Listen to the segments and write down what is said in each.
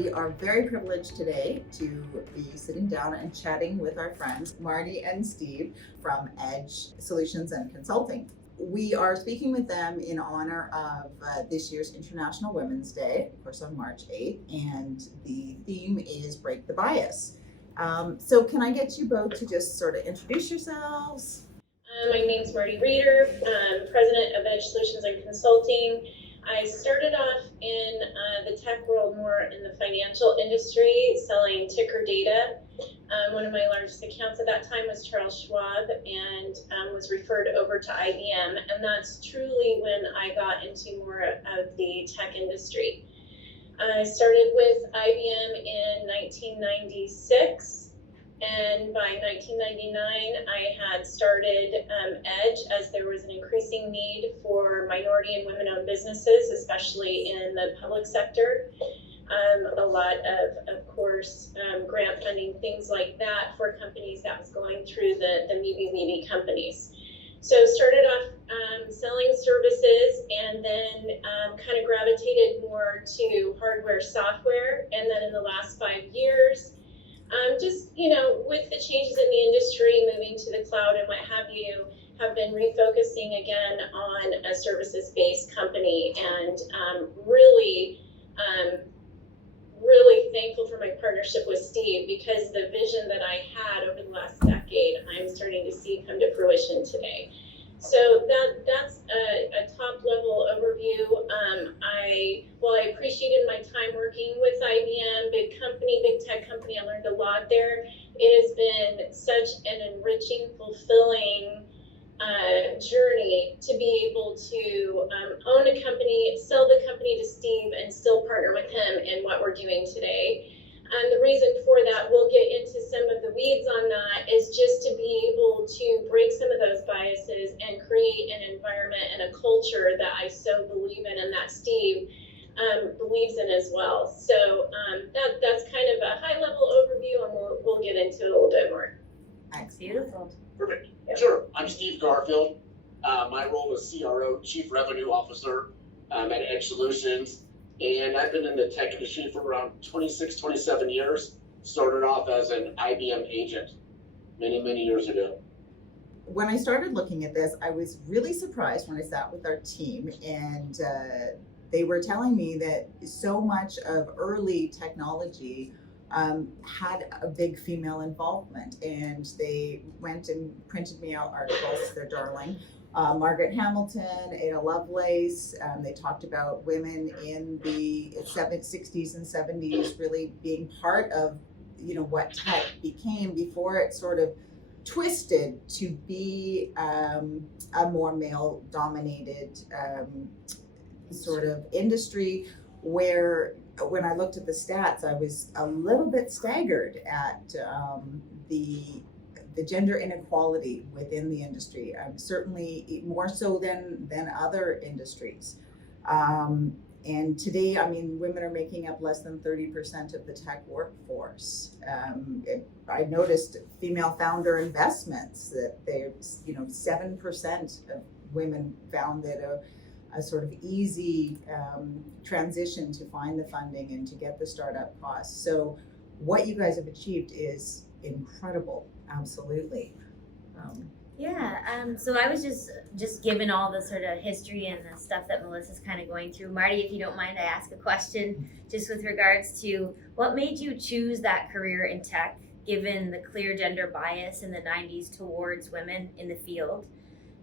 We are very privileged today to be sitting down and chatting with our friends, Marty and Steve from Edge Solutions and Consulting. We are speaking with them in honor of this year's International Women's Day, of course on March 8th, and the theme is Break the Bias. So can I get you both to just sort of introduce yourselves? My name's Marty Reeder, president of Edge Solutions and Consulting. I started off in the tech world, more in the financial industry, selling ticker data. One of my largest accounts at that time was Charles Schwab, and was referred over to IBM. And that's truly when I got into more of the tech industry. I started with IBM in 1996. And by 1999, I had started Edge as there was an increasing need for minority and women-owned businesses, especially in the public sector. A lot of course, grant funding, things like that for companies that was going through the maybe companies. So started off selling services and then kind of gravitated more to hardware, software. And then in the last 5 years, with the changes in the industry, moving to the cloud and what have you, have been refocusing again on a services-based company, and really thankful for my partnership with Steve, because the vision that I had over the last decade, I'm starting to see come to fruition today. So that's a top-level overview. I appreciated my time working with IBM, big tech company. I learned a lot there. It has been such an enriching, fulfilling journey to be able to own a company, sell the company to Steve, and still partner with him in what we're doing today. And the reason for that, we'll get into some of the weeds on that, is just to be able to break some of those biases and create an environment and a culture that I so believe in, and that Steve believes in as well. So that's kind of a high-level overview, and we'll get into it a little bit more. That's beautiful. Perfect. Yeah. Sure. I'm Steve Garfield. My role is CRO, Chief Revenue Officer at Edge Solutions. And I've been in the tech industry for around 26, 27 years. Started off as an IBM agent many, many years ago. When I started looking at this, I was really surprised when I sat with our team, and they were telling me that so much of early technology had a big female involvement, and they went and printed me out articles. They're darling. Margaret Hamilton, Ada Lovelace, they talked about women in the 60s and 70s really being part of, what tech became before it sort of twisted to be a more male-dominated sort of industry, where when I looked at the stats, I was a little bit staggered at the gender inequality within the industry, certainly more so than other industries. And today, women are making up less than 30% of the tech workforce. I noticed female founder investments, that they're, 7% of women found that a sort of easy transition to find the funding and to get the startup costs. So what you guys have achieved is incredible. Absolutely. So I was just given all the sort of history and the stuff that Melissa's kind of going through. Marty, if you don't mind, I ask a question just with regards to what made you choose that career in tech, given the clear gender bias in the 90s towards women in the field,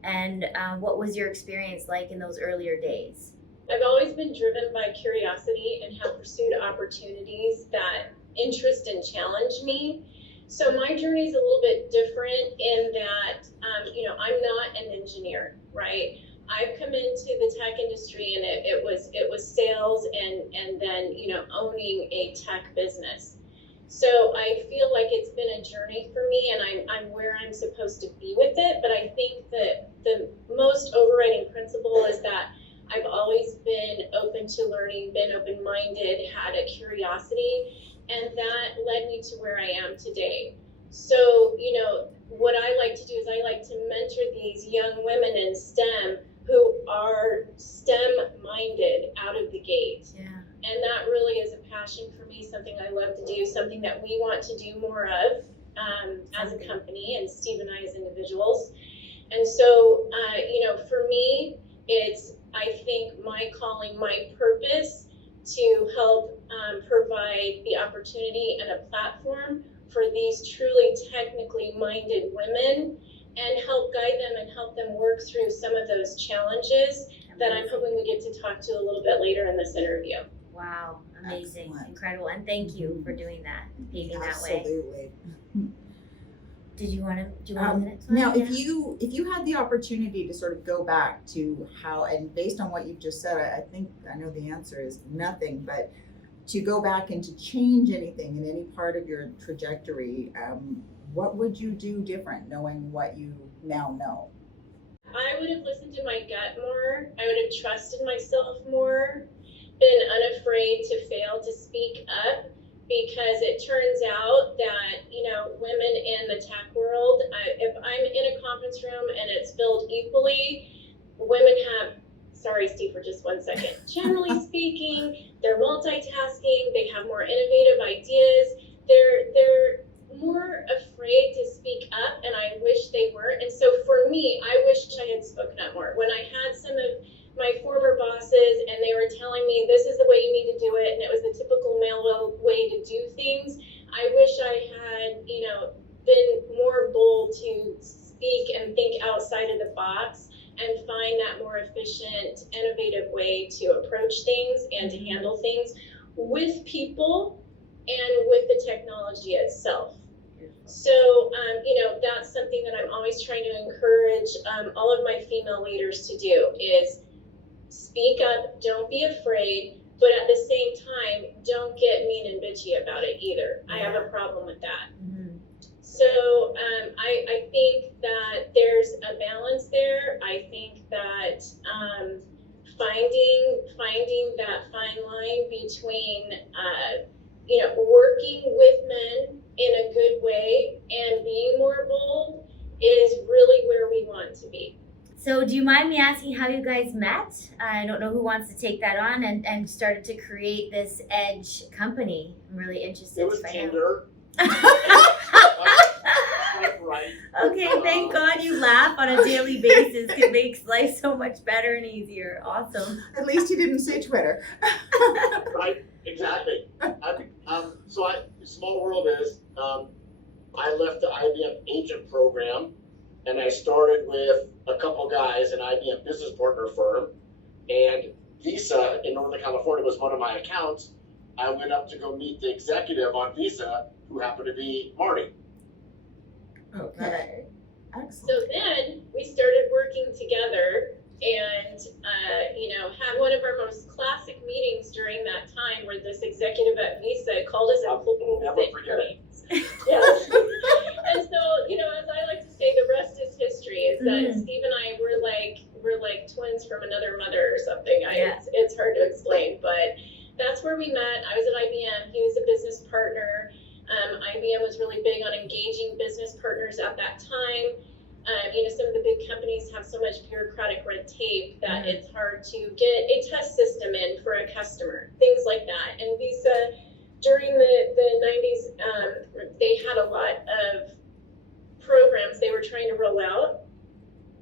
and what was your experience like in those earlier days? I've always been driven by curiosity and have pursued opportunities that interest and challenge me. So my journey is a little bit different in that, I'm not an engineer, right? I've come into the tech industry, and it was sales and then, owning a tech business. So I feel like it's been a journey for me, and I'm where I'm supposed to be with it. But I think that the most overriding principle is that I've always been open to learning, been open-minded, had a curiosity, and that led me to where I am today. So, what I like to do is I like to mentor these young women in STEM who are STEM-minded out of the gate. Yeah. And that really is a passion passion for me, something I love to do, something that we want to do more of as a company, and Steve and I as individuals. And so, for me, it's, I think, my calling, my purpose to help provide the opportunity and a platform for these truly technically minded women, and help guide them and help them work through some of those challenges that I'm hoping we get to talk to a little bit later in this interview. Wow, amazing, Excellent. incredible, and thank you for doing that, paving that way. Absolutely. Do you want the next one? Now, Yeah. if you had the opportunity to sort of go back to how, and based on what you've just said, I think I know the answer is nothing, but to go back and to change anything in any part of your trajectory, what would you do different, knowing what you now know? I would have listened to my gut more. I would have trusted myself more, been unafraid to fail, to speak up, because it turns out that, women in the tech world, if I'm in a conference room and it's filled equally, women have, sorry, Steve, for just 1 second. Generally speaking, they're multitasking, they have more innovative ideas, they're more afraid to speak up, and I wish they weren't. And so for me, I wish I had spoken up more. When I had some of my former bosses and they were telling me this is the way you need to do it, and it was the typical male way to do things, I wish I had, been more bold to speak and think outside of the box and find that more efficient, innovative way to approach things and to handle things with people and with the technology itself. So, that's something that I'm always trying to encourage all of my female leaders to do, is speak up, don't be afraid, but at the same time, don't get mean and bitchy about it either. I have a problem with that. Mm-hmm. So I think that there's a balance there. I think that finding that fine line between working with men in a good way and being more bold is really where we want to be. So do you mind me asking how you guys met? I don't know who wants to take that on and started to create this Edge company. I'm really interested. It was to find Tinder. Right. Okay, thank God you laugh on a daily basis. It makes life so much better and easier. Awesome. At least you didn't say Twitter. Right, exactly. Small world is, I left the IBM agent program, and I started with a couple guys, an IBM business partner firm, and Visa in Northern California was one of my accounts. I went up to go meet the executive on Visa, who happened to be Marty. Okay. So Excellent. then we started working together, and had one of our most classic meetings during that time, where this executive at Visa called us out. I'll never forget it. Yes. And so, as I like to say, the rest is history. Is that Steve and I were like twins from another mother or something. It's hard to explain, but that's where we met. I was at IBM. He was a business partner. IBM was really big on engaging business partners at that time. Some of the big companies have so much bureaucratic red tape that it's hard to get a test system in for a customer, things like that. And Visa, during the 90s, they had a lot of programs they were trying to roll out,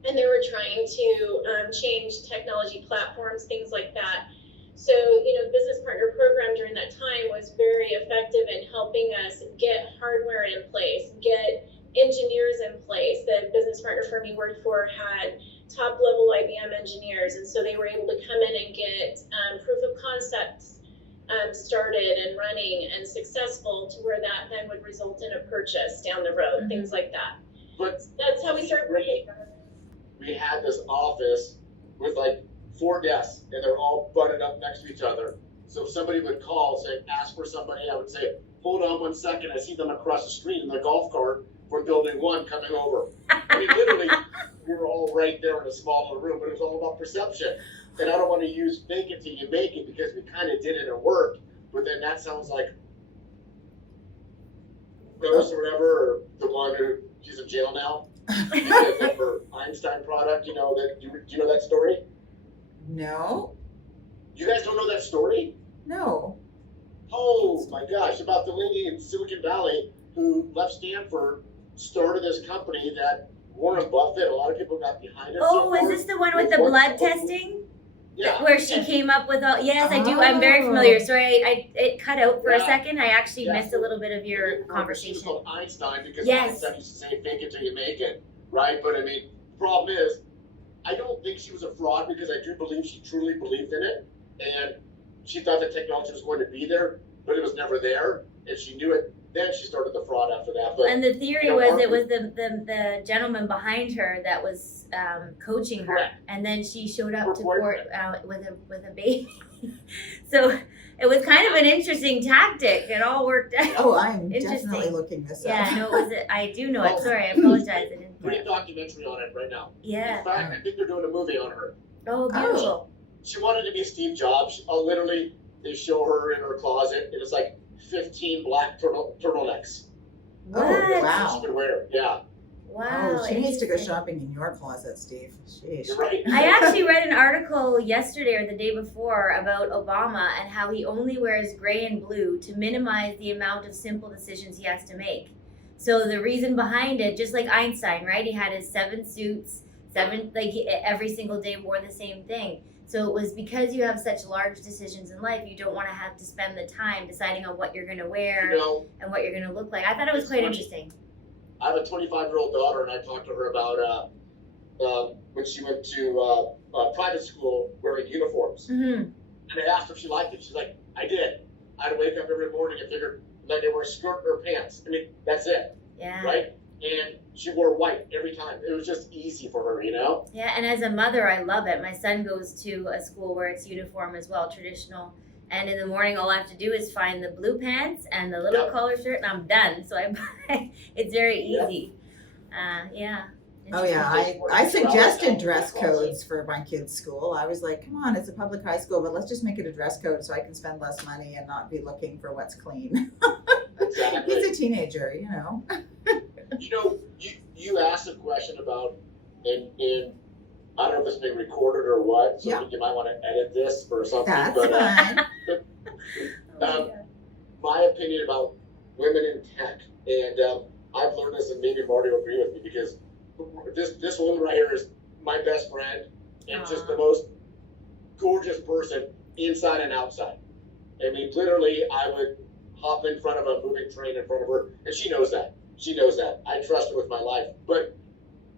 and they were trying to change technology platforms, things like that. So, the business partner program during that time was very effective in helping us get hardware in place, get engineers in place. The business partner firm he worked for had top level IBM engineers, and so they were able to come in and get proof of concepts started and running and successful, to where that then would result in a purchase down the road, things like that. But That's how we started working. we had this office with like 4 desks, and they're all butted up next to each other. So if somebody would call, say, ask for somebody, I would say, hold on 1 second, I see them across the street in the golf cart from building 1 coming over. I mean, literally, we were all right there in a small little room, but it was all about perception. And I don't want to use fake it till you make it, because we kind of did it at work, but then that sounds like Rose or whatever, or the one who, she's in jail now, because of her Einstein product, do you know that story? No. You guys don't know that story? No. Holy in Silicon Valley who left Stanford, started this company that Warren Buffett, a lot of people got behind it. Oh, is this the one with the blood testing? Yeah. Where she came up with all, yes, I do, I'm very familiar. Sorry, it cut out for a Yeah. second. I actually Yeah. missed a little bit of your She was conversation. called Einstein because Yes. Einstein used to say, fake it till you make it, right? But I mean, the problem is, I don't think she was a fraud because I do believe she truly believed in it. And she thought the technology was going to be there, but it was never there. And she knew it. Then she started the fraud after that. But And the theory you know, was it was the gentleman behind her that was coaching her, Correct. and then she showed up Her to court with a baby. So it was kind of an interesting tactic. It all worked out. Oh, I'm Interesting. definitely looking this up. Yeah, no, it was. I do know it. Sorry, I apologize. I didn't. great documentary on it right now. Yeah. In fact, I think they're doing a movie on her. Oh, beautiful. She wanted to be Steve Jobs. Literally, they show her in her closet, and it's like 15 black turtlenecks. Oh, What? wow. She could wear. Yeah, Wow. Oh, she needs to go interesting. shopping in your closet, Steve. Sheesh. you're right. I actually read an article yesterday or the day before about Obama and how he only wears gray and blue to minimize the amount of simple decisions he has to make. So the reason behind it, just like Einstein, right? He had his 7 suits, every single day wore the same thing. So it was because you have such large decisions in life, you don't want to have to spend the time deciding on what you're going to wear You know, and what you're going to look like. I thought it was It's quite funny. interesting. I have a 25-year-old daughter, and I talked to her about when she went to private school wearing uniforms. Mm-hmm. And I asked her if she liked it. She's like, I did. I'd wake up every morning and figure like they wear a skirt or pants. I mean, that's it, Yeah. right? And she wore white every time. It was just easy for her, you know? Yeah, and as a mother, I love it. My son goes to a school where it's uniform as well, traditional. And in the morning, all I have to do is find the blue pants and the little Yep. collar shirt, and I'm done. So I buy. It's very Yep. easy. Yeah. Oh yeah, Interesting. I suggested dress codes for my kids' school. I was like, come on, it's a public high school, but let's just make it a dress code so I can spend less money and not be looking for what's clean. Exactly. He's a teenager, you know. You know, you asked a question about, and I don't know if it's being recorded or what, so I think you might want to edit this or something. That's but fine. my opinion about women in tech, and I've learned this, and maybe Marty will agree with me, because this woman right here is my best friend and just the most gorgeous person inside and outside. I mean, literally, I would hop in front of a moving train in front of her, and she knows that. She knows that. I trust her with my life. But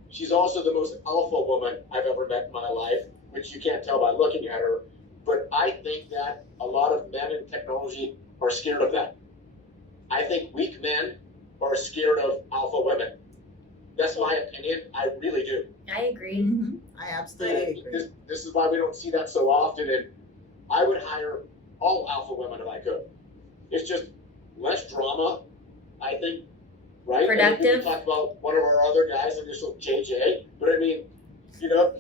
she's also the most alpha woman I've ever met in my life, which you can't tell by looking at her. But I think that a lot of men in technology are scared of that. I think weak men are scared of alpha women. That's my opinion. I really do. I agree. Mhm. I absolutely agree. This is why we don't see that so often. And I would hire all alpha women if I could. It's just less drama, I think, right? I mean, Productive. we talk about one of our other guys, initial JJ, but I mean, you know,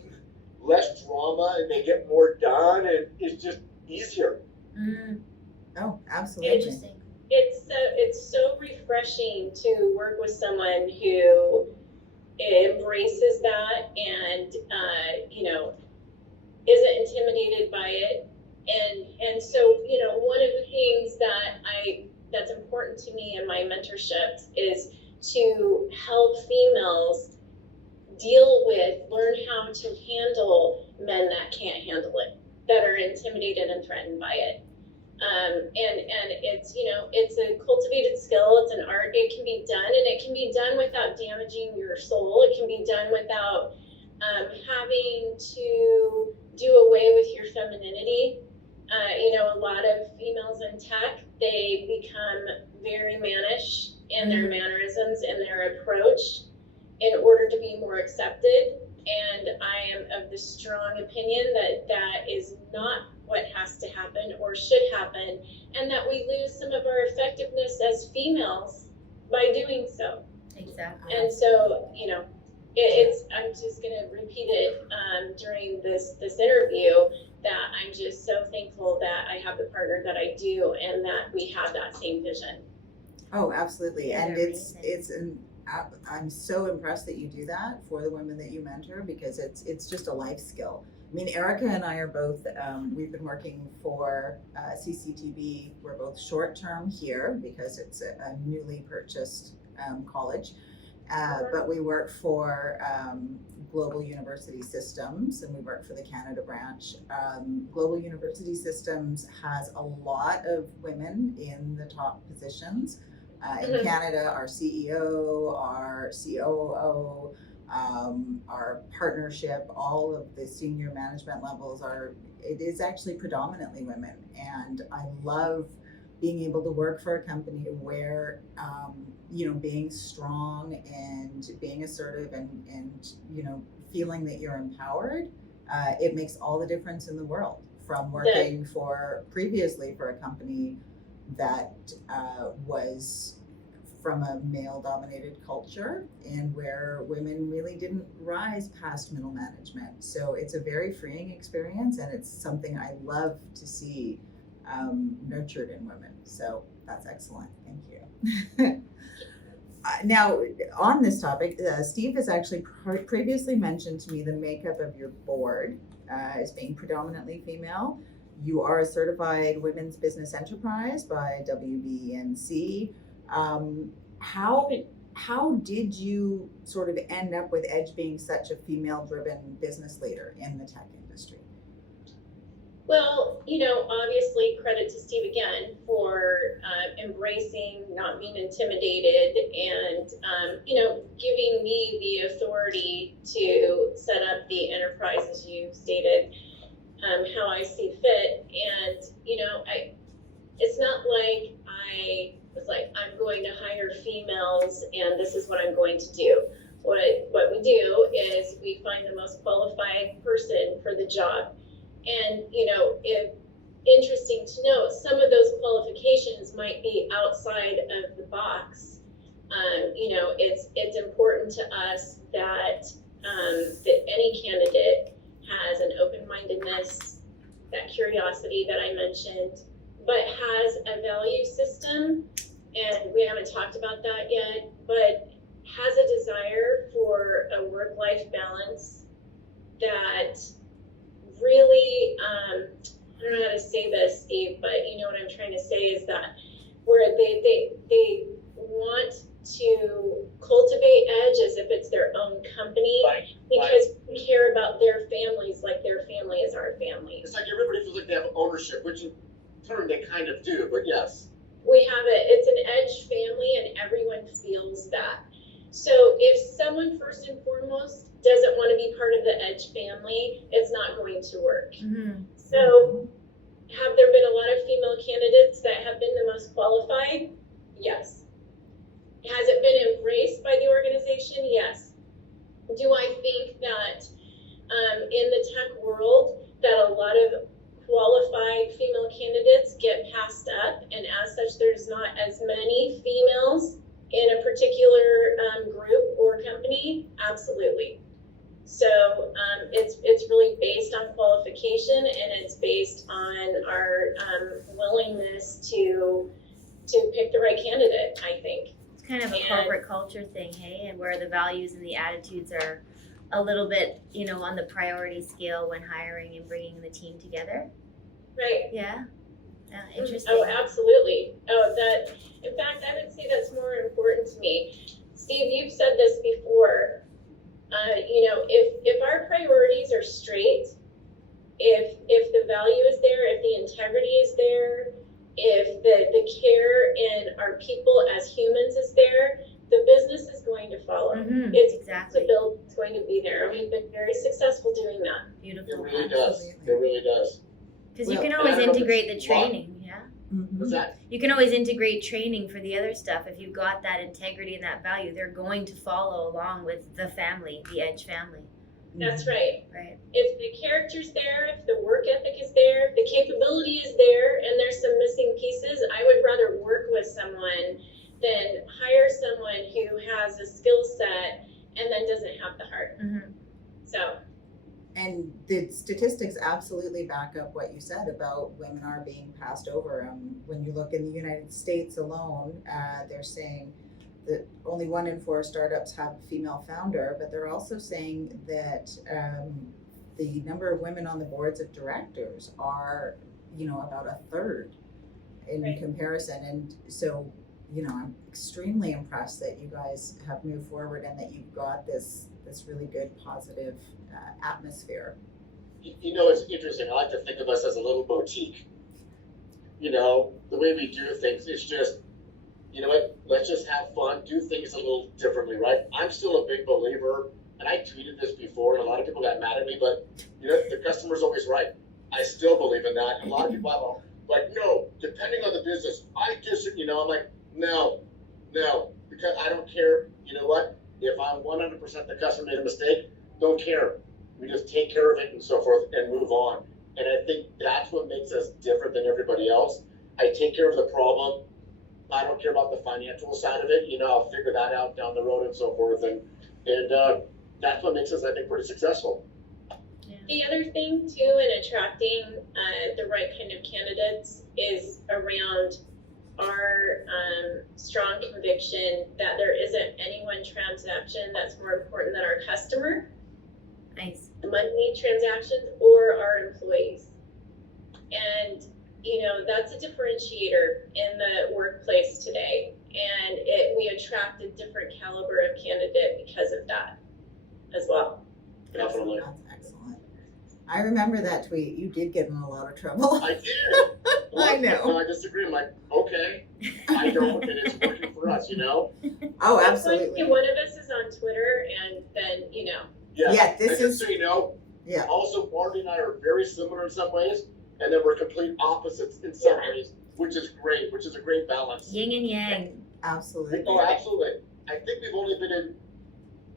less drama and they get more done and it's just easier. Mm, Oh, absolutely. interesting. It's so refreshing to work with someone who embraces that and isn't intimidated by it. And so, one of the things that's important to me in my mentorships is to help females learn how to handle men that can't handle it, that are intimidated and threatened by it. And it's a cultivated skill, it's an art, it can be done, and it can be done without damaging your soul. It can be done without having to do away with your femininity. A lot of females in tech, they become very mannish in their mannerisms and their approach in order to be more accepted. And I am of the strong opinion that that is not what has to happen or should happen, and that we lose some of our effectiveness as females by doing so. Exactly. And so, I'm just going to repeat it during this interview, that I'm just so thankful that I have the partner that I do and that we have that same vision. Oh, absolutely. Yeah, And they're I'm so impressed that you do that for the women that you mentor, because it's just a life skill. I mean, Erica and I are both, we've been working for CCTB. We're both short-term here because it's a newly purchased college. But we work for Global University Systems, and we work for the Canada branch. Global University Systems has a lot of women in the top positions. In Canada, our CEO, our COO, our partnership, all of the senior management levels it is actually predominantly women. And I love being able to work for a company where, being strong and being assertive and feeling that you're empowered, it makes all the difference in the world. From working previously for a company that was from a male-dominated culture and where women really didn't rise past middle management. So it's a very freeing experience, and it's something I love to see nurtured in women. So that's excellent. Thank you. Now, on this topic, Steve has actually previously mentioned to me the makeup of your board as being predominantly female. You are a certified women's business enterprise by WBNC. How did you sort of end up with Edge being such a female-driven business leader in the tech industry? Well, obviously credit to Steve again for embracing, not being intimidated, and, giving me the authority to set up the enterprise, as you stated, how I see fit. And, it's not like I was like, I'm going to hire females and this is what I'm going to do. What we do is we find the most qualified person for the job. And, if interesting to note, some of those qualifications might be outside of the box. It's important to us that any candidate has an open-mindedness, that curiosity that I mentioned, but has a value system, and we haven't talked about that yet, but has a desire for a work-life balance that really, I don't know how to say this, Steve, but you know what I'm trying to say is that where they want to cultivate Edge as if it's their own company, because we care about their families like their family is our family. It's like everybody feels like they have ownership, which in turn they kind of do, but yes. We have it's an Edge family and everyone feels that. So if someone first and foremost doesn't want to be part of the Edge family, it's not going to work. Mm-hmm. So have there been a lot of female candidates that have been the most qualified? Yes. Has it been embraced by the organization? Yes. Do I think that in the tech world that a lot of qualified female candidates get passed up, and as such there's not as many females in a particular group or company? Absolutely. So it's really based on qualification, and it's based on our willingness to pick the right candidate, I think. It's kind of a corporate culture thing, hey, and where the values and the attitudes are a little bit, on the priority scale when hiring and bringing the team together. Right. Yeah. Interesting. Oh, absolutely. In fact, I would say that's more important to me. Steve, you've said this before. If our priorities are straight, if the value is there, if the integrity is there, if the care in our people as humans is there, the business is going to follow. Mm-hmm. It's exactly. the build is going to be there. We've been very successful doing that. Beautiful. It really does. It really does. Because you can always integrate the training, yeah? Mm-hmm. What's that? You can always integrate training for the other stuff. If you've got that integrity and that value, they're going to follow along with the family, the Edge family. That's right. Right. If the character's there, if the work ethic is there, if the capability is there, and there's some missing pieces, I would rather work with someone than hire someone who has a skill set and then doesn't have the heart. Mm-hmm. So. And the statistics absolutely back up what you said about women are being passed over. When you look in the United States alone, they're saying that only 1 in 4 startups have a female founder, but they're also saying that the number of women on the boards of directors are, about a third in Right. comparison. And so, I'm extremely impressed that you guys have moved forward and that you've got this really good positive atmosphere. It's interesting. I like to think of us as a little boutique. The way we do things is just, let's just have fun, do things a little differently, right? I'm still a big believer, and I tweeted this before, and a lot of people got mad at me, but, the customer's always right. I still believe in that. A lot of people have no, depending on the business, I'm like, no, because I don't care. You know what? If I'm 100% the customer made a mistake, don't care. We just take care of it and so forth and move on. And I think that's what makes us different than everybody else. I take care of the problem. I don't care about the financial side of it. I'll figure that out down the road and so forth. And that's what makes us, I think, pretty successful. The other thing too in attracting the right kind of candidates is around our strong conviction that there isn't any one transaction that's more important than our customer, Nice. the money transactions, or our employees. And that's a differentiator in the workplace today, and we attract a different caliber of candidate because of that as well. Definitely. That's excellent. I remember that tweet. You did get in a lot of trouble. I did. I know. I disagree. I'm like, okay, I don't, and it's working for us, Oh, That's like absolutely. one of us is on Twitter, and then Yeah, this and is, just so yeah. also Marty and I are very similar in some ways, and then we're complete opposites in some Yeah. ways, which is great, which is a great balance. Yin and yang. Absolutely. Oh, absolutely. I think we've only been in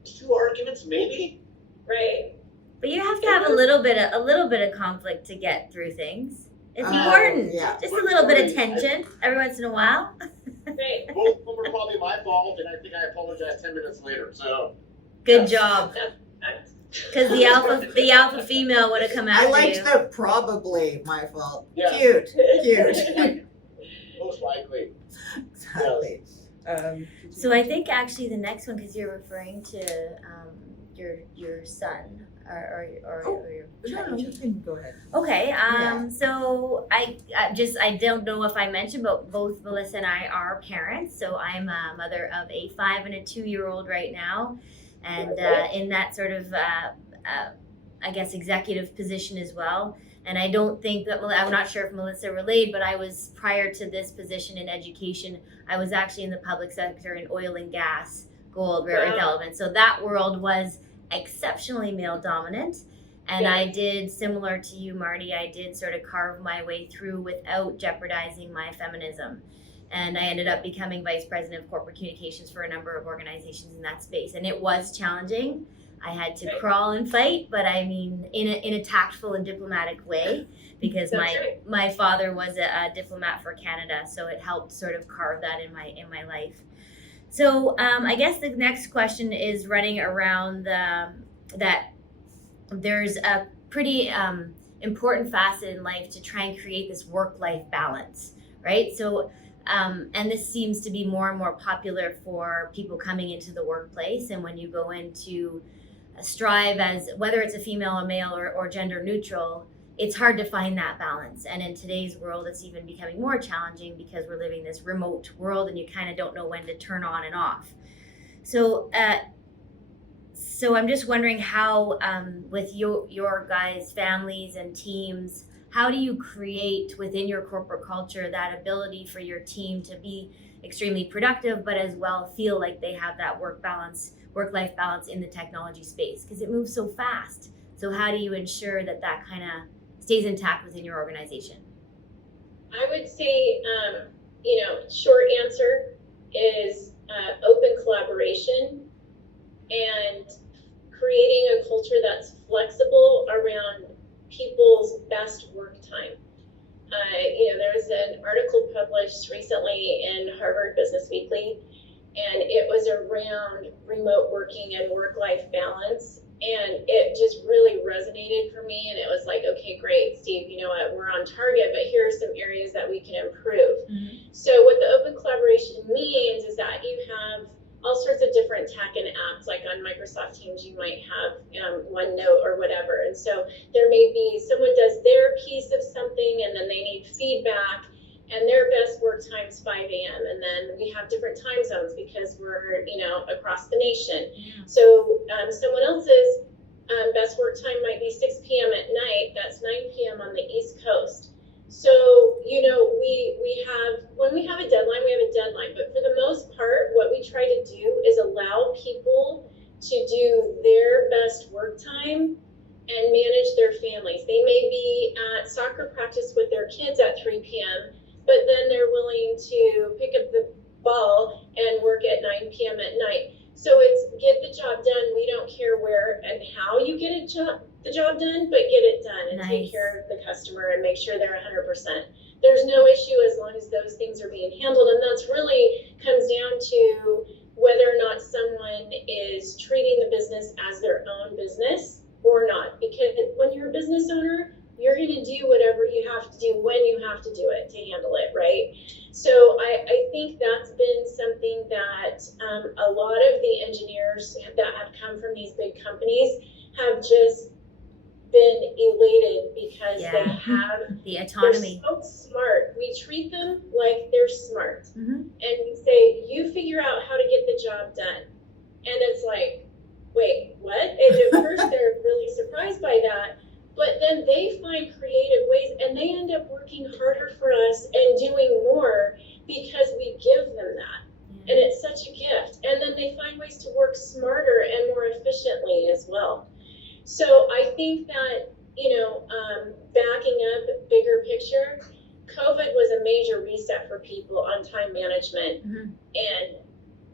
2 arguments, maybe. right. But you have to have a little bit of conflict to get through things. It's Oh, important. yeah. Just a little bit of tension every once in a while. Right. Both of them are probably my fault, and I think I apologized 10 minutes later. So Good job. That's Because the alpha female would have come I after liked you. the probably my fault. Yeah. Cute. Cute. most likely. Exactly. So I think actually the next one, because you're referring to your son or your No, you can go ahead. Okay, Yeah. so I don't know if I mentioned, but both Melissa and I are parents. So I'm a mother of a 5 and a 2-year-old right now, and in that sort of I guess executive position as well. And I don't think that I'm not sure if Melissa relayed, but I was prior to this position in education, I was actually in the public sector in oil and gas, gold, rare earth elements. So that world was exceptionally male dominant. And I did, similar to you, Marty, I did sort of carve my way through without jeopardizing my feminism. And I ended up becoming vice president of corporate communications for a number of organizations in that space. And it was challenging. I had to crawl and fight, but I mean, in a tactful and diplomatic way, because my father was a diplomat for Canada, so it helped sort of carve that in my life. So I guess the next question is running around that there's a pretty important facet in life to try and create this work-life balance, right? So, and this seems to be more and more popular for people coming into the workplace. And when you go into strive as, whether it's a female, a male, or gender neutral, it's hard to find that balance. And in today's world, it's even becoming more challenging because we're living this remote world and you kind of don't know when to turn on and off. So, so I'm just wondering how, with your guys' families and teams, how do you create within your corporate culture that ability for your team to be extremely productive, but as well feel like they have that work-life balance in the technology space? Because it moves so fast. So how do you ensure that kind of stays intact within your organization? I would say, short answer is open collaboration and creating a culture that's flexible around people's best work time. There was an article published recently in Harvard Business Weekly, and it was around remote working and work-life balance. And it just really resonated for me. And it was like, okay, great, Steve, you know what, we're on target, but here are some areas that we can improve. Mm-hmm. So what the open collaboration means is that you have all sorts of different tech and apps. Like on Microsoft Teams, you might have OneNote or whatever. And so there may be someone does their piece of something and then they need feedback, and their best work time's 5 a.m. And then we have different time zones because we're, across the nation. So someone else's best work time might be 6 p.m. at night. That's 9 p.m. on the East Coast. So, we have, when we have a deadline, we have a deadline. But for the most part, what we try to do is allow people to do their best work time and manage their families. They may be at soccer practice with their kids at 3 p.m., but then they're willing to pick up the ball and work at 9 p.m. at night. So it's get the job done. We don't care where and how you get the job done, but get it done and take care of the customer and make sure they're 100%. There's no issue as long as those things are being handled. And that's really comes down to whether or not someone is treating the business as their own business or not. Because when you're a business owner, you're going to do whatever you have to do when you have to do it to handle it, right? So I think that's been something that a lot of the engineers that have come from these big companies have just been elated because they have the autonomy. They're so smart. We treat them like they're smart. Mm-hmm. And we say, you figure out how to get the job done. And it's like, wait, what? And at first they're really surprised by that. But then they find creative ways and they end up working harder for us and doing more because we give them that. And it's such a gift. And then they find ways to work smarter and more efficiently as well. So I think that, backing up bigger picture, COVID was a major reset for people on time management and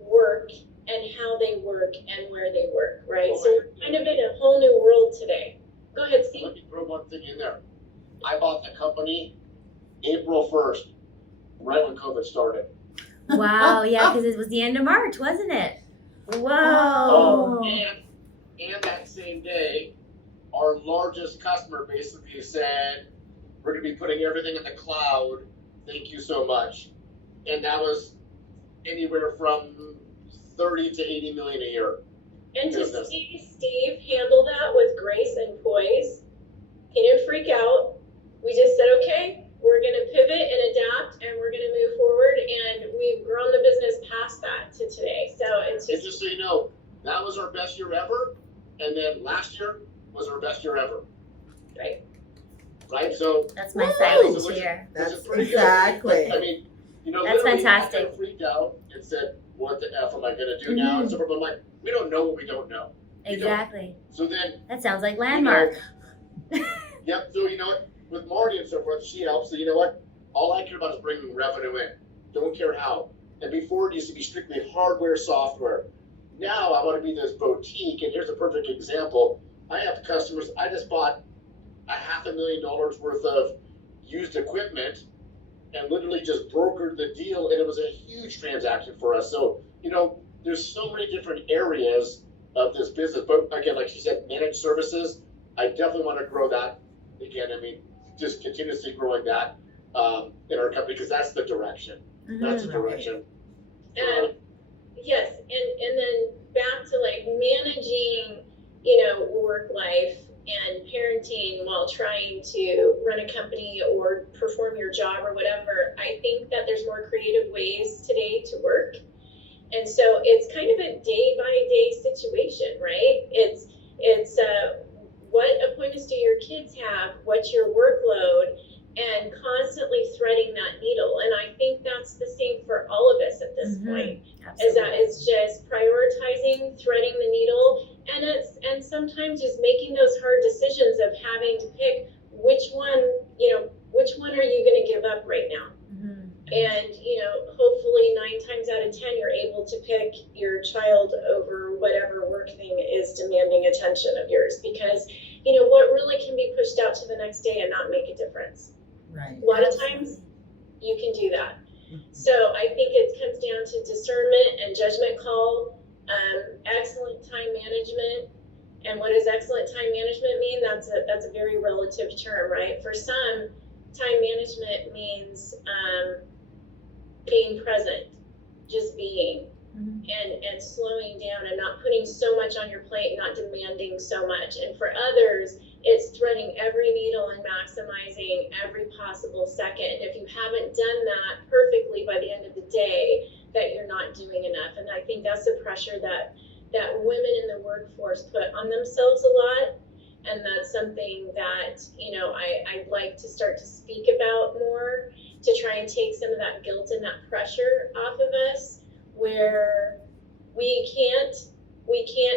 work and how they work and where they work, right? So we're kind of in a whole new world today. Go ahead, Steve. Let me throw one thing in there. I bought the company April 1st, right when COVID started. Wow, yeah, because it was the end of March, wasn't it? Whoa. Oh, and that same day, our largest customer basically said, we're going to be putting everything in the cloud. Thank you so much. And that was anywhere from 30 to 80 million a year. And to see Steve handle that with grace and poise, he didn't freak out. We just said, okay, we're going to pivot and adapt, and we're going to move forward. And we've grown the business past that to today. So it's just. And just so you know, that was our best year ever. And then last year was our best year ever. Right. Right? So. That's my silent cheer. That's exactly. I mean, that's fantastic. I kind of freaked out and said, what the F am I going to do now? And so I'm like, we don't know what we don't know. Exactly. So then. That sounds like Landmark. Yep. So you know what? With Marty and so forth, she helps. So you know what? All I care about is bringing revenue in. Don't care how. And before it used to be strictly hardware, software. Now I want to be this boutique. And here's a perfect example. I have customers. I just bought $500,000 worth of used equipment and literally just brokered the deal. And it was a huge transaction for us. So, there's so many different areas of this business. But again, like she said, managed services, I definitely want to grow that. Again, just continuously growing that in our company because that's the direction. That's the direction. Yes, and then back to like managing, work life and parenting while trying to run a company or perform your job or whatever. I think that there's more creative ways today to work. And so it's kind of a day-by-day situation, right? It's what appointments do your kids have? What's your workload? And constantly threading that needle. And I think that's the same for all of us at this point. Absolutely. Is that it's just prioritizing, threading the needle, and sometimes just making those hard decisions of having to pick which one are you going to give up right now? And, hopefully 9 times out of 10, you're able to pick your child over whatever work thing is demanding attention of yours. Because, what really can be pushed out to the next day and not make a difference? Right. A lot of times you can do that. So I think it comes down to discernment and judgment call, excellent time management. And what does excellent time management mean? That's a very relative term, right? For some, time management means being present, just being. and slowing down and not putting so much on your plate, not demanding so much. And for others, it's threading every needle and maximizing every possible second. And if you haven't done that perfectly by the end of the day, that you're not doing enough. And I think that's the pressure that women in the workforce put on themselves a lot. And that's something that, I'd like to start to speak about more, to try and take some of that guilt and that pressure off of us, where we can't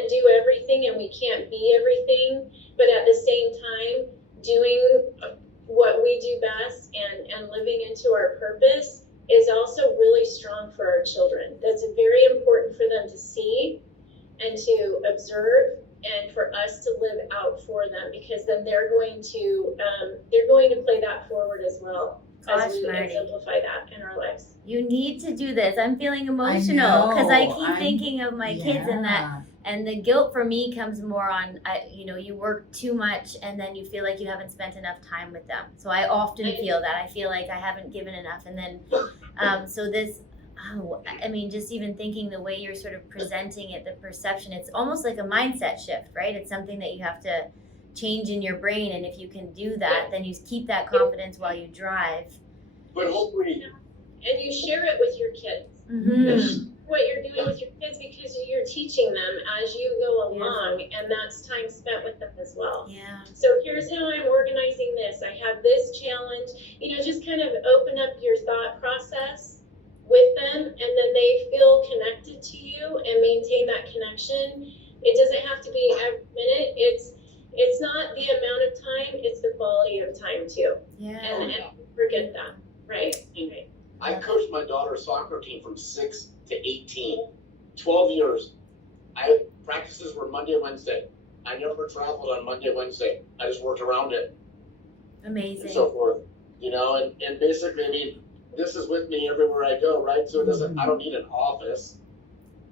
do everything and we can't be everything, but at the same time doing what we do best and living into our purpose is also really strong for our children. That's very important for them to see and to observe, and for us to live out for them, because then they're going to play that forward as well. Gosh, as we Marty, exemplify that in our lives. you need to do this. I'm feeling emotional because I keep I'm thinking of my kids, and the guilt for me comes more on, you work too much and then you feel like you haven't spent enough time with them. So I often feel that. I feel like I haven't given enough. And then, just even thinking the way you're sort of presenting it, the perception, it's almost like a mindset shift, right? It's something that you have to change in your brain. And if you can do that, then you keep that confidence while you drive. But hopefully, and you share it with your kids. Mm-hmm. What you're doing with your kids, because you're teaching them as you go along, and that's time spent with them as well. Yeah. So here's how I'm organizing this. I have this challenge. Just kind of open up your thought process with them, and then they feel connected to you and maintain that connection. It doesn't have to be every minute. It's not the amount of time, it's the quality of time too. Yeah. And forget that, right? I coached my daughter's soccer team from 6 to 18, 12 years. Practices were Monday, Wednesday. I never traveled on Monday, Wednesday. I just worked around it. Amazing. And so forth, and basically, this is with me everywhere I go, right? So I don't need an office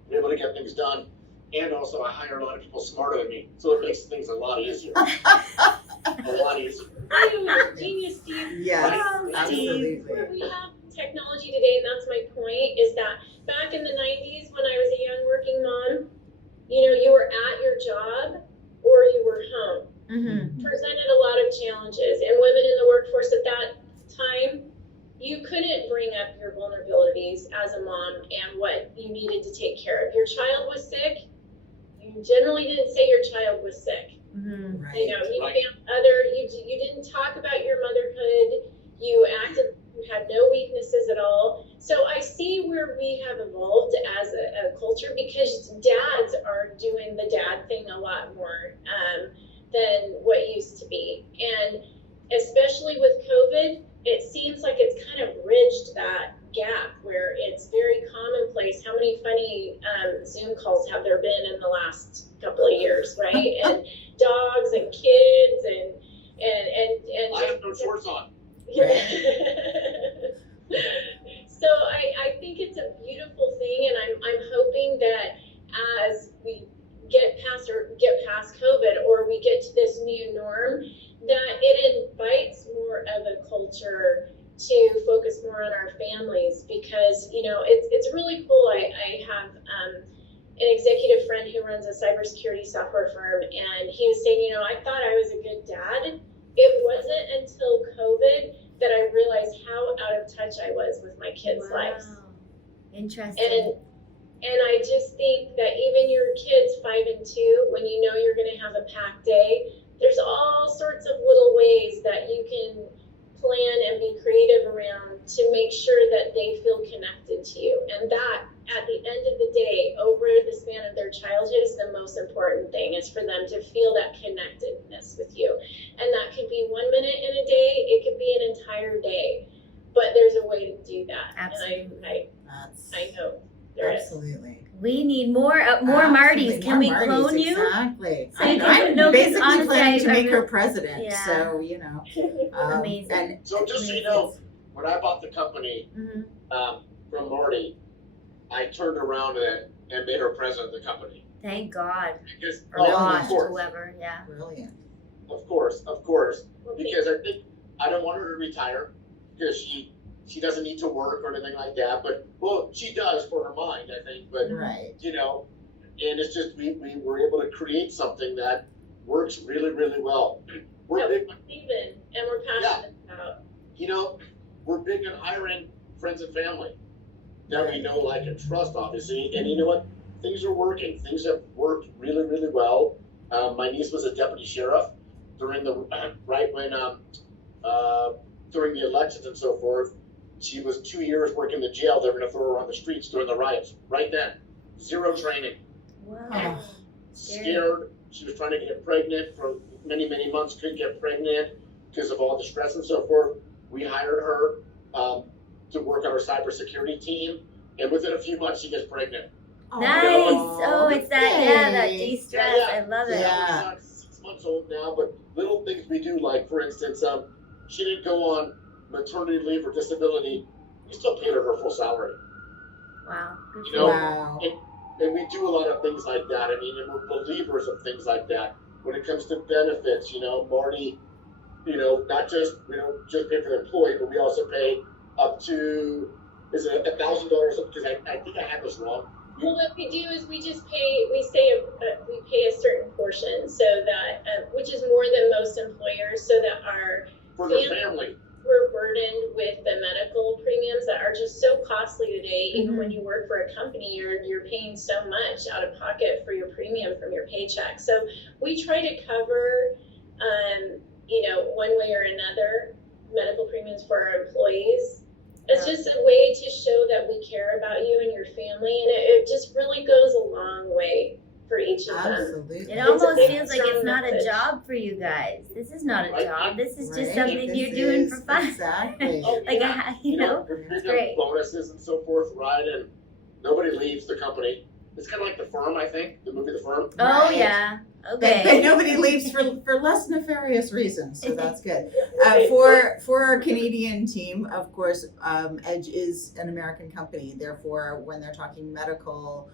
to be able to get things done. And also I hire a lot of people smarter than me. So it makes things a lot easier. A lot easier. You're a genius, Steve. Yes, Oh, absolutely. Where we have technology today, and that's my point, is that back in the 90s when I was a young working mom, you were at your job or you were home. Mm-hmm. Presented a lot of challenges, and women in the workforce at that time, you couldn't bring up your vulnerabilities as a mom and what you needed to take care of. Your child was sick, you generally didn't say your child was sick. Mm-hmm. Right. You didn't talk about your motherhood, you acted, you had no weaknesses at all. So I see where we have evolved as a culture, because dads are doing the dad thing a lot more than what used to be. And especially with COVID, it seems like it's kind of bridged that gap where it's very commonplace. How many funny Zoom calls have there been in the last couple of years, right? And dogs and kids and I have no shorts on. So I think it's a beautiful thing, and I'm hoping that as we get past COVID, or we get to this new norm, that it invites more of a culture to focus more on our families, because it's really cool. I have an executive friend who runs a cybersecurity software firm, and he was saying, I thought I was a good dad. It wasn't until COVID that I realized how out of touch I was with my kids' lives. Interesting. And I just think that even your kids 5 and 2, when you're going to have a packed day, there's all sorts of little ways that you can plan and be creative around to make sure that they feel connected to you. And that, at the end of the day, over the span of their childhood, is the most important thing, is for them to feel that connectedness with you. And that could be 1 minute in a day, it could be an entire day, but there's a way to do that. Absolutely. And I know there is. Absolutely. We need more Martys. Can we clone you? Exactly. So you I'm can- basically honestly, planning to I make her really- president. Yeah. So, Amazing. And So just so you know, when I bought the company Mm-hmm. from Marty, I turned around and made her president of the company. Thank God. Because, Oh, of Gosh, course, whoever, yeah. brilliant. of course, because I want her to retire, because she she doesn't need to work or anything like that, but, well, she does for her mind, I think, but, Right. you know, and it's just, we were able to create something that works really, really well. We're No, big, even, and we're passionate about. you know, we're big on hiring friends and family that we know, like, and trust, obviously, and you know what? Things are working. Things have worked really, really well. My niece was a deputy sheriff during the, right when, during the elections and so forth. She was 2 years working the jail. They were going to throw her on the streets during the riots. Right then, zero training. Wow. Scared. She was trying to get pregnant for many, many months. Couldn't get pregnant because of all the stress and so forth. We hired her to work on our cybersecurity team, and within a few months, she gets pregnant. Nice. Oh, it's that, yeah, that Yay. de-stress. Yeah. I love it. Yeah. She's not 6 months old now, but little things we do, like, for instance, she didn't go on maternity leave or disability. You still paid her her full salary. Wow. Good You for know, you. Wow. And we do a lot of things like that. I mean, and we're believers of things like that. When it comes to benefits, you know, Marty, you know, not just, we don't just pay for the employee, but we also pay up to, is it $1,000? Because I think I had this wrong. Well, what we do is we just pay, we pay a certain portion so that, which is more than most employers, so that For their family. we're burdened with the medical premiums that are just so costly today. Even when you work for a company, you're paying so much out of pocket for your premium from your paycheck. So we try to cover, you know, one way or another, medical premiums for our employees. It's just a way to show that we care about you and your family, and it just really goes a long way for each of them. Absolutely. It It's a almost big, feels like strong it's not a message. job for you guys. This is not a Right. job. This is just Right. something This you're doing is- for fun. Exactly. Oh, Like, yeah. you know, we're it's big on great. bonuses and so forth, right? And nobody leaves the company. It's kind of like The Firm, I think, the movie The Firm. Oh, Right. yeah. But Okay. nobody leaves for less nefarious reasons, so that's good. Right. For our Canadian team, of course, Edge is an American company. Therefore, when they're talking medical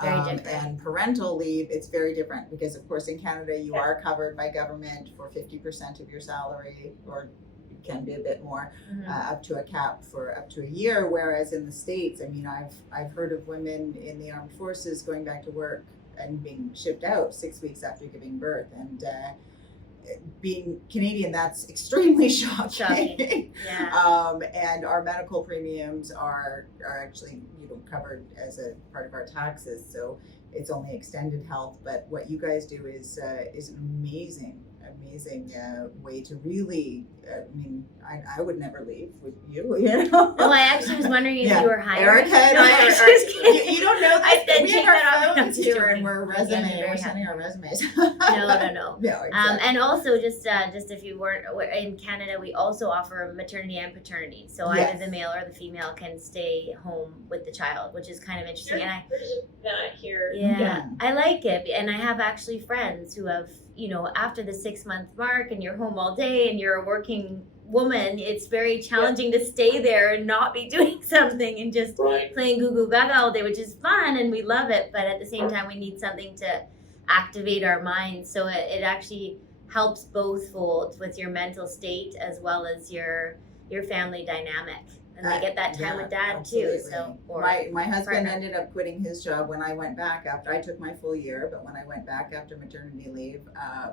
Very different. and parental leave, it's very different because, of course, in Canada, you are covered by government for 50% of your salary, or it can be a bit more, Mhm. up to a cap for up to a year. Whereas in the States, I mean, I've heard of women in the armed forces going back to work and being shipped out 6 weeks after giving birth, and being Canadian, that's extremely shocking. Shocking. Yeah. And our medical premiums are actually, you know, covered as a part of our taxes, so it's only extended health. But what you guys do is an amazing way to really. I mean, I would never leave with you. You know. No, I actually was wondering if Yeah. you were hired. Erica, No, I'm just kidding. you don't know I this, said but we take have that our off. I'm phones just here joking. and we're Yeah, I'm resume. very We're sending our resumes. No. No, exactly. And also just if you weren't in Canada, we also offer maternity and paternity. So Yes. either the male or the female can stay home with the child, which is kind of interesting. And That here. yeah, I like it. And I have actually friends who have, you know, after the 6-month mark and you're home all day and you're a working woman, it's very challenging to stay there and not be doing something and just Right. playing goo goo gaga all day, which is fun and we love it. But at the same time, we need something to activate our minds. So it actually helps both folds with your mental state as well as your family dynamic. And they get that time Yeah, with dad absolutely. too. So or my husband partner. ended up quitting his job when I went back after I took my full year, but when I went back after maternity leave,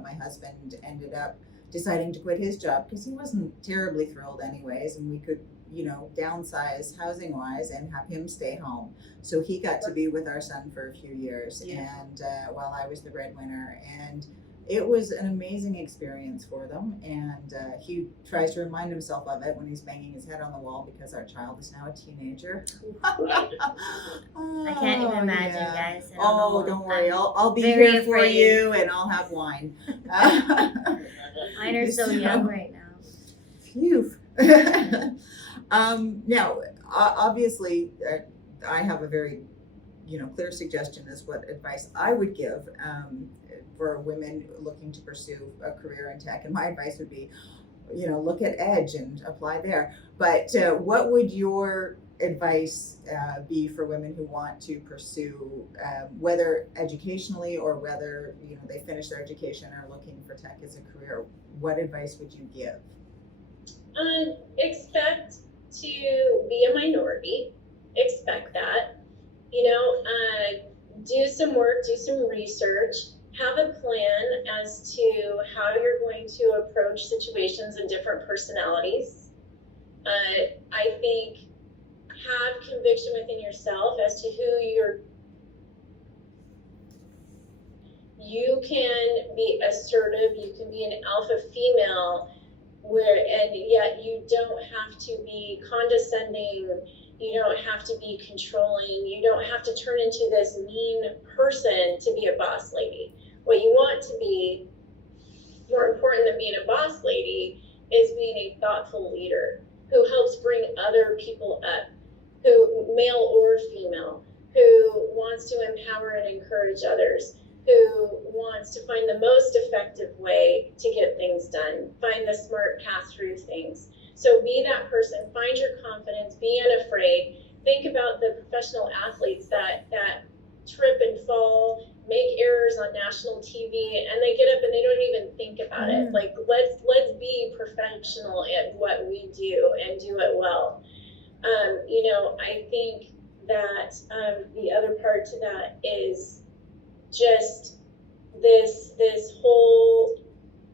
my husband ended up deciding to quit his job because he wasn't terribly thrilled anyways, and we could, you know, downsize housing wise and have him stay home. So he got to be with our son for a few years, and while I was the breadwinner, and it was an amazing experience for them. And he tries to remind himself of it when he's banging his head on the wall because our child is now a teenager. Right. I can't even imagine, yeah. guys. I Oh, know. don't worry. I'm- I'll be very here for afraid. you, and I'll have wine. Mine are so young right now. Phew. Now, obviously, I have a very, you know, clear suggestion as what advice I would give for women looking to pursue a career in tech. And my advice would be, you know, look at Edge and apply there. But what would your advice be for women who want to pursue, whether educationally or whether, you know, they finish their education and are looking for tech as a career? What advice would you give? Expect to be a minority. Expect that. You know, do some work, do some research, have a plan as to how you're going to approach situations and different personalities. I think have conviction within yourself as to who you can be assertive, you can be an alpha female, and yet you don't have to be condescending, you don't have to be controlling, you don't have to turn into this mean person to be a boss lady. What you want to be, more important than being a boss lady, is being a thoughtful leader who helps bring other people up, who, male or female, who wants to empower and encourage others, who wants to find the most effective way to get things done, find the smart path through things. So be that person, find your confidence, be unafraid. Think about the professional athletes that trip and fall, make errors on national TV, and they get up and they don't even think about it. Like, let's be professional at what we do and do it well. You know, I think that the other part to that is just this whole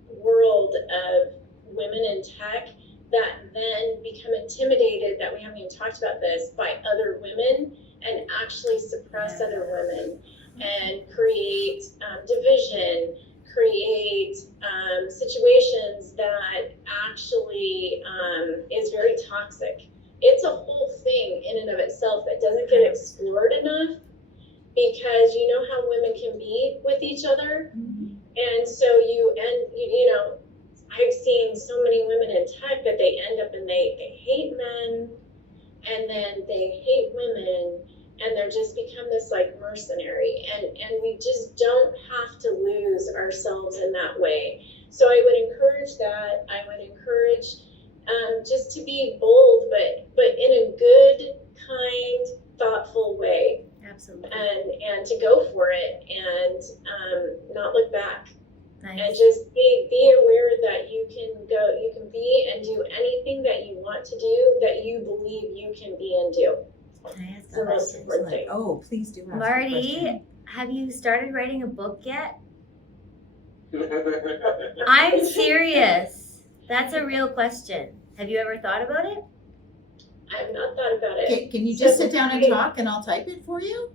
world of women in tech that then become intimidated, that we haven't even talked about this, by other women, and actually suppress other women and create division, create situations that actually is very toxic. It's a whole thing in and of itself that doesn't get explored enough, because you know how women can be with each other. And so you know, I've seen so many women in tech that they end up and they hate men, and then they hate women, and they're just become this like mercenary, and we just don't have to lose ourselves in that way. So I would encourage that. I would encourage just to be bold, but in a good, kind, thoughtful way. Absolutely. And to go for it, and not look back. Nice. And just be aware that you can be and do anything that you want to do, that you believe you can be and do. Can I ask It's a the most question? important thing. Oh, please do ask a Marty, question. have you started writing a book yet? I'm serious. That's a real question. Have you ever thought about it? I've not thought about it. Can you just sit down and talk and I'll type it for you?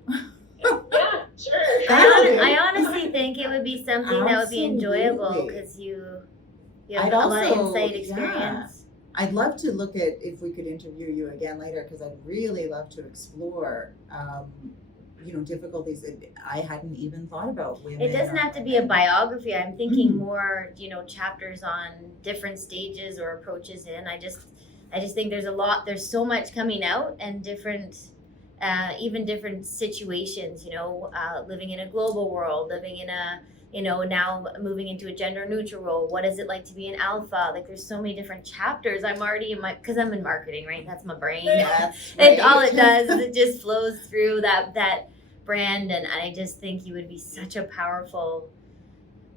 Yeah, sure. I honestly think it would be something that would be enjoyable, Absolutely. because you have I'd a lot of also- insight yeah. experience. I'd love to look at if we could interview you again later, because I'd really love to explore, you know, difficulties that I hadn't even thought about. Women It doesn't or have to be a women. biography. I'm thinking Mhm. more, you know, chapters on different stages or approaches in. I just think there's so much coming out, and different, even different situations, you know, living in a global world, living in a, you know, now moving into a gender neutral role. What is it like to be an alpha? Like, there's so many different chapters. I'm already because I'm in marketing, right? That's my brain. That's And all right. it does is it just flows through that brand, and I just think you would be such a powerful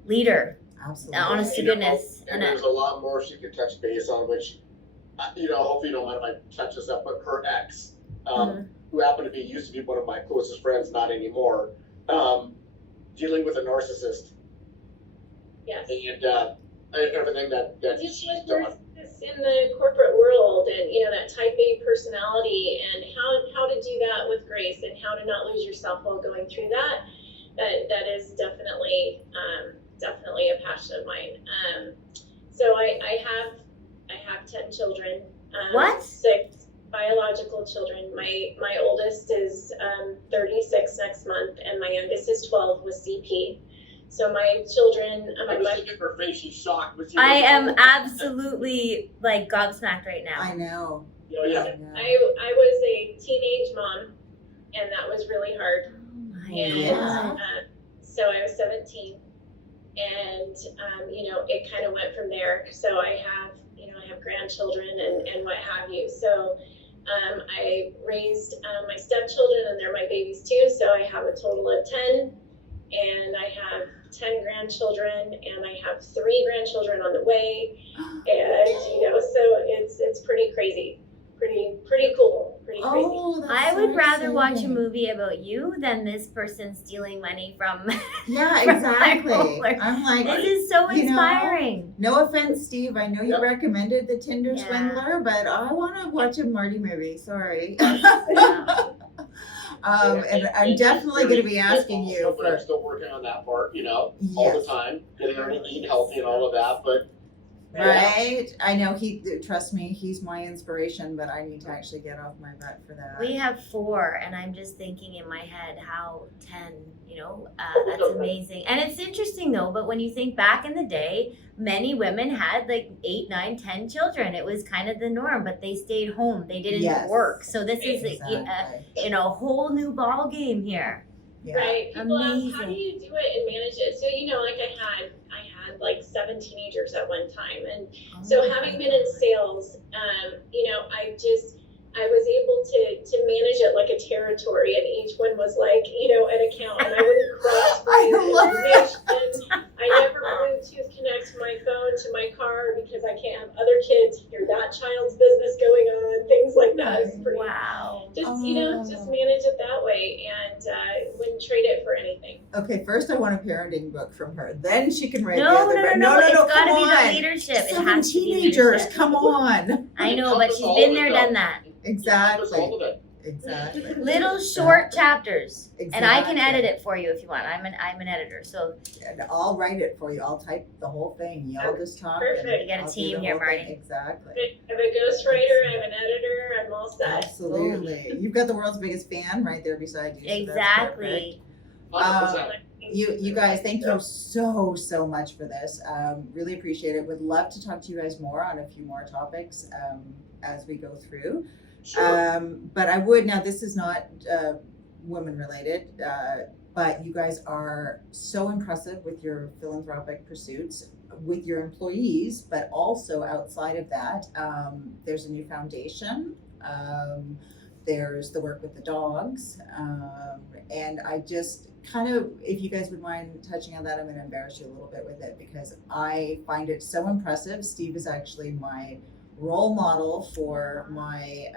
leader. Absolutely. Honest to You know, goodness. and there's a lot more she could touch base on, which, you know, hopefully you don't mind if I touch this up, but her ex, who happened to used to be one of my closest friends, not anymore, dealing with a narcissist, Yes. and everything that Just she's with done. narcissists in the corporate world, and you know, that type A personality, and how to do that with grace, and how to not lose yourself while going through that. That is definitely a passion of mine. So I have 10 children. What? 6 biological children. My oldest is 36 next month, and my youngest is 12 with CP. So my children, I was looking at her face, she's shocked. But I am absolutely like gobsmacked right now. I know. Oh, yeah. I know. I was a teenage mom, and that was really hard. Oh my And Yeah. so I was 17, and you know, it kind of went from there. So I have grandchildren and what have you. So I raised my stepchildren, and they're my babies too. So I have a total of 10, and I have 10 grandchildren, and I have 3 grandchildren on the way, and you know, so it's pretty crazy. pretty cool, pretty crazy. Oh, that's I so would rather watch a exciting. movie about you than this person stealing money from. Yeah, from exactly. bipolar. I'm like, This is so you know, inspiring. no offense, Steve. I know you Yep. recommended the Tinder Yeah. Swindler, but I want to watch a Marty movie. Sorry. Yeah. And I'm definitely going to be asking you But I'm for. still working on that part, all the Yes. time, getting her to eat healthy and all of that, but Right? I know trust me, he's my inspiration, but I need to actually get off my butt for that. We have 4, and I'm just thinking in my head how 10, that's amazing. And it's interesting though, but when you think back in the day, many women had like 8, 9, 10 children. It was kind of the norm, but they stayed home. They didn't Yes. work. So this is Exactly. a whole new ball game here. Yeah. Right. People ask, how do Amazing. you do it and manage it? So, like I had like 7 teenagers at one time. And so Oh having my been in God. sales, I was able to manage it like a territory, and each one was like, an account, and I wouldn't cross I love information. I never Bluetooth connect my phone to my car because I can't have other kids hear that child's business going on, things like that. It's pretty, Wow. just Oh. manage it that way, and wouldn't trade it for anything. Okay, first I want a parenting book from her. Then she can write the No, other no, book. no, no. It's come got to be on. the leadership. It 7 has to be teenagers, leadership. come on. I know, but she's been there, done that. Exactly. all of it. Exactly. Little short chapters, and I can Exactly. edit it for you if you want. I'm an editor, so And I'll write it for you. I'll type the whole thing. Y'all just talk. and Perfect. You got a I'll do team the here, whole thing. Marty. Exactly. I have a ghostwriter, I have an editor, I'm all set. Absolutely. You've got the world's biggest fan right there beside you. so that's exactly. 100%. You guys, thank you so much for this. Really appreciate it. Would love to talk to you guys more on a few more topics as we go through. Sure. But I would, now this is not women related, but you guys are so impressive with your philanthropic pursuits with your employees, but also outside of that, there's a new foundation. There's the work with the dogs. And I just kind of, if you guys would mind touching on that, I'm going to embarrass you a little bit with it because I find it so impressive. Steve is actually my role model for my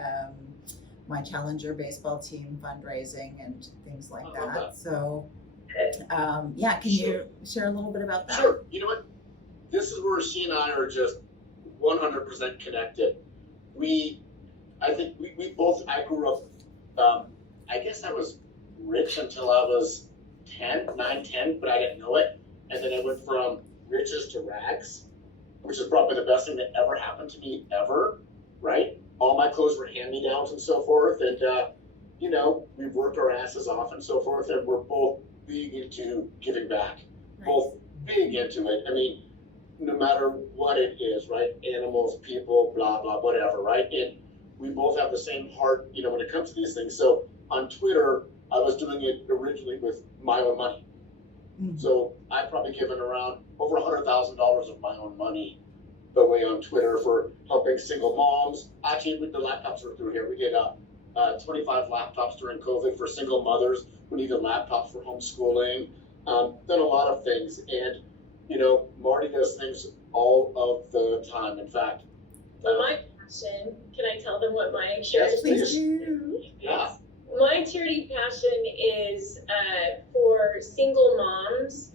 my Challenger baseball team fundraising and things like I love that. So, can Sure. you share a little bit about that? Sure. You know what? This is where she and I are just 100% connected. I think we both, I grew up, I guess I was rich until I was 10, but I didn't know it. And then I went from riches to rags, which is probably the best thing that ever happened to me ever, right? All my clothes were hand-me-downs and so forth. And, we've worked our asses off and so forth. And we're both big into giving back, both big into it. I mean, no matter what it is, right? Animals, people, blah, blah, whatever, right? And we both have the same heart, when it comes to these things. So on Twitter, I was doing it originally with my own money. Mhm. So I've probably given around over $100,000 of my own money away on Twitter for helping single moms. Actually, the laptops were through here. We did 25 laptops during COVID for single mothers who needed laptops for homeschooling. Done a lot of things. And, Marty does things all of the time. In fact, But my passion, can I tell them what my charity Please do. yeah. My charity passion is for single moms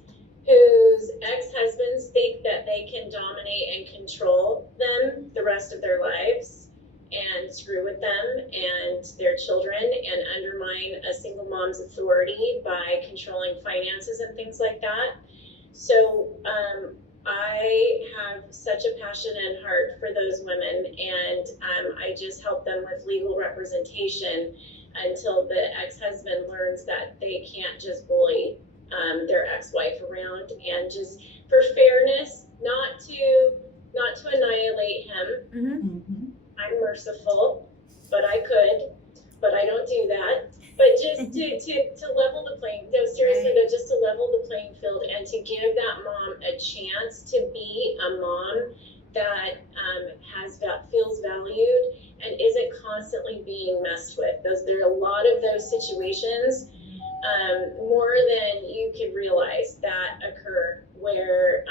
whose ex-husbands think that they can dominate and control them the rest of their lives and screw with them and their children and undermine a single mom's authority by controlling finances and things like that. So I have such a passion and heart for those women, and I just help them with legal representation until the ex-husband learns that they can't just bully their ex-wife around, and just for fairness, not to annihilate him. Mm-hmm. Mhm. I'm merciful, but I don't do that. But just to level the playing, no, seriously, Right. just to level the playing field and to give that mom a chance to be a mom that feels valued and isn't constantly being messed with. There are a lot of those situations, more than you could realize, that occur where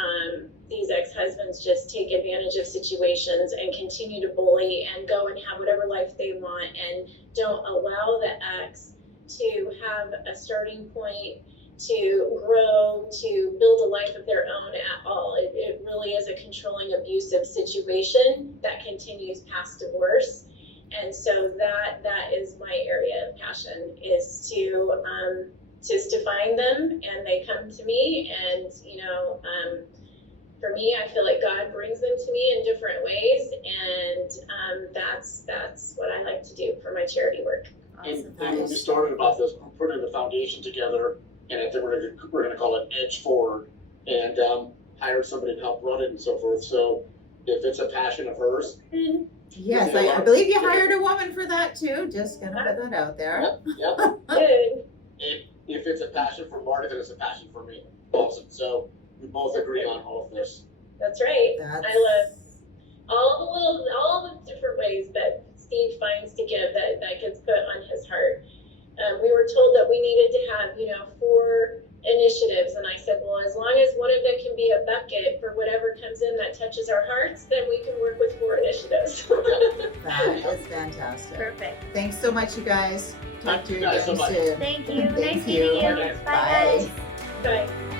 these ex-husbands just take advantage of situations and continue to bully and go and have whatever life they want and don't allow the ex to have a starting point, to grow, to build a life of their own at all. It really is a controlling, abusive situation that continues past divorce. And so that is my area of passion, is to find them, and they come to me, and for me, I feel like God brings them to me in different ways, and that's what I like to do for my charity work. Awesome. And when we started about this, putting the foundation together, and I think we're gonna call it Edge Forward, and hire somebody to help run it and so forth. So if it's a passion of hers, Yes, I believe you hired a woman for that too. Just gonna put that out there. yep. Good. If it's a passion for Marty, then it's a passion for me. Awesome. So we both agree on all of this. That's right. That's... I love all the different ways that Steve finds to give that gets put on his heart. We were told that we needed to have 4 initiatives, and I said, well, as long as one of them can be a bucket for whatever comes in that touches our hearts, then we can work with 4 initiatives. That is fantastic. Perfect. Thanks so much, you guys. Talk to you Thank you guys again so much. soon. Thank you. Thank Nice you. meeting you. Bye. Bye, guys. Bye.